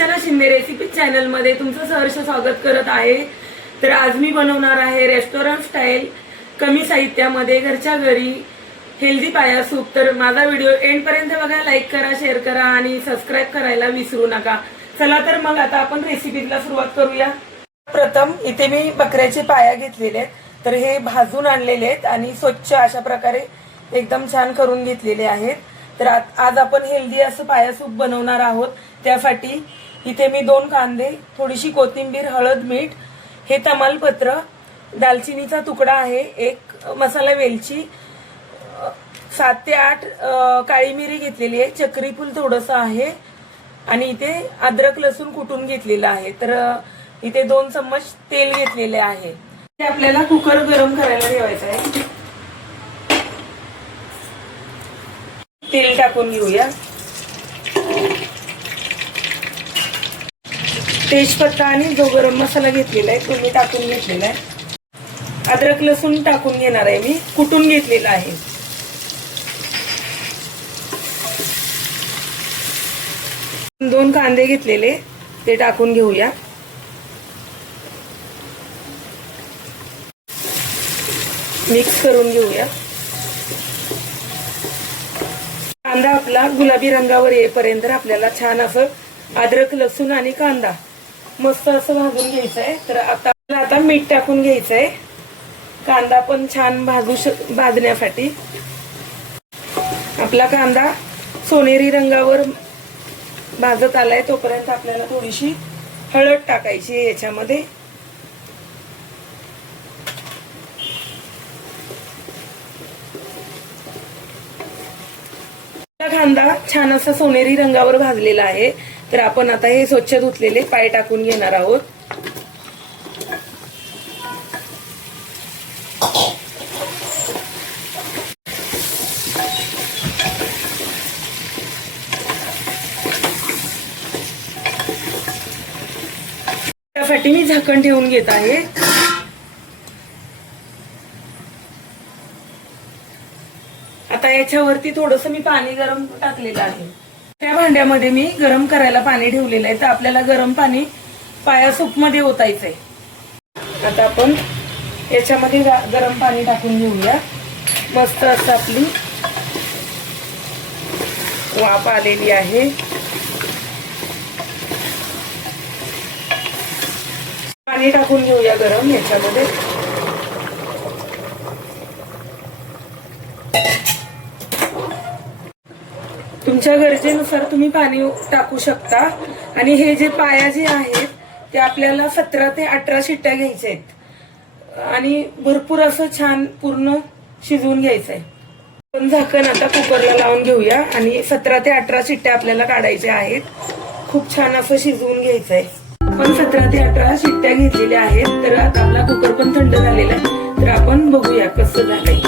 Archana Shinde recipe channel मध्ये तुमचं सहर्ष स्वागत करत आहे। तर आज मी बनवणार आहे रेस्टॉरंट स्टाईल कमी साहित्यामध्ये घरच्या घरी हेल्दी पाया सूप। तर माझा व्हिडिओ एंड पर्यंत बघा, लाईक करा, शेअर करा आणि सबस्क्राइब करायला विसरू नका। चला तर मग आता आपण रेसिपीला सुरुवात करूया। प्रथम इथे मी बकऱ्याचे पाया घेतलेले आहेत, तर हे भाजून आणलेले आहेत आणि स्वच्छ अशा प्रकारे एकदम छान करून घेतलेले आहेत। तर आज आपण हेल्दी असं पाया सूप बनवणार आहोत। त्यासाठी इथे मी 2 कांदे, थोडीशी कोथिंबीर, हळद, मीठ, हे तमालपत्र, दालचिनीचा तुकडा आहे, एक मसाला वेलची, 7 ते 8 काळी मिरी घेतलेली आहे, चक्री फूल थोडंसं आहे आणि इथे अद्रक लसूण कुटून घेतलेला आहे। तर इथे 2 चम्मच तेल घेतलेले आहे। ते आपल्याला कुकर गरम करायला ठेवायचं आहे। तेल टाकून घेऊया। तेजपत्ता आणि जो गरम मसाला घेतलेला आहे तो मी टाकून घेतलेला आहे। अद्रक लसूण टाकून घेणार आहे, मी कुटून घेतलेला आहे। दोन कांदे घेतलेले ते टाकून घेऊया। मिक्स करून घेऊया। कांदा आपला गुलाबी रंगावर येईपर्यंत आपल्याला छान असं अद्रक लसूण आणि कांदा मस्त असं भाजून घ्यायचं आहे। तर आता मीठ टाकून घ्यायचं आहे, कांदा पण छान भाजण्यासाठी। आपला कांदा सोनेरी रंगावर भाजत आलाय तोपर्यंत आपल्याला थोडीशी हळद टाकायची आहे याच्यामध्ये। कांदा छान असा सोनेरी रंगावर भाजलेला आहे। तर आपण आता हे स्वच्छ धुतलेले पाय टाकून घेणार आहोत। त्यासाठी मी झाकण ठेवून घेत आहे। आता याच्यावरती थोडस मी पाणी गरम टाकलेलं आहे। त्या भांड्यामध्ये मी गरम करायला पाणी ठेवलेलं आहे। तर आपल्याला गरम पाणी पाया सूप मध्ये ओतायचंय। आता आपण याच्यामध्ये गरम पाणी टाकून घेऊया। मस्त असं आपली वाफ आलेली आहे। पाणी टाकून घेऊया गरम याच्यामध्ये। तुमच्या गरजेनुसार तुम्ही पाणी टाकू शकता। आणि हे जे पाया जे आहेत ते आपल्याला 17 ते 18 शिट्ट्या घ्यायच्या आहेत आणि भरपूर असं छान पूर्ण शिजवून घ्यायचंय। पण झाकण आता कुकरला लावून घेऊया आणि 17 ते 18 शिट्ट्या आपल्याला काढायच्या आहेत। खूप छान असं शिजवून घ्यायचंय। पण 17 ते 18 शिट्ट्या घेतलेल्या आहेत। तर आता आपला कुकर पण थंड झालेला आहे। तर आपण बघूया कसं झालंय।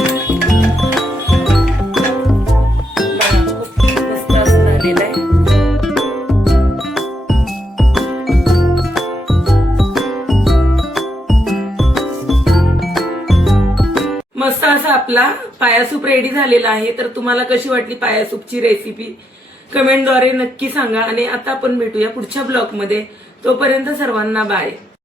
मस्त असा आपला पाया सूप रेडी झालेला आहे। तर तुम्हाला कशी वाटली पाया सूपची रेसिपी कमेंटद्वारे नक्की सांगा। आणि आता आपण भेटूया पुढच्या ब्लॉग मध्ये। तोपर्यंत सर्वांना बाय।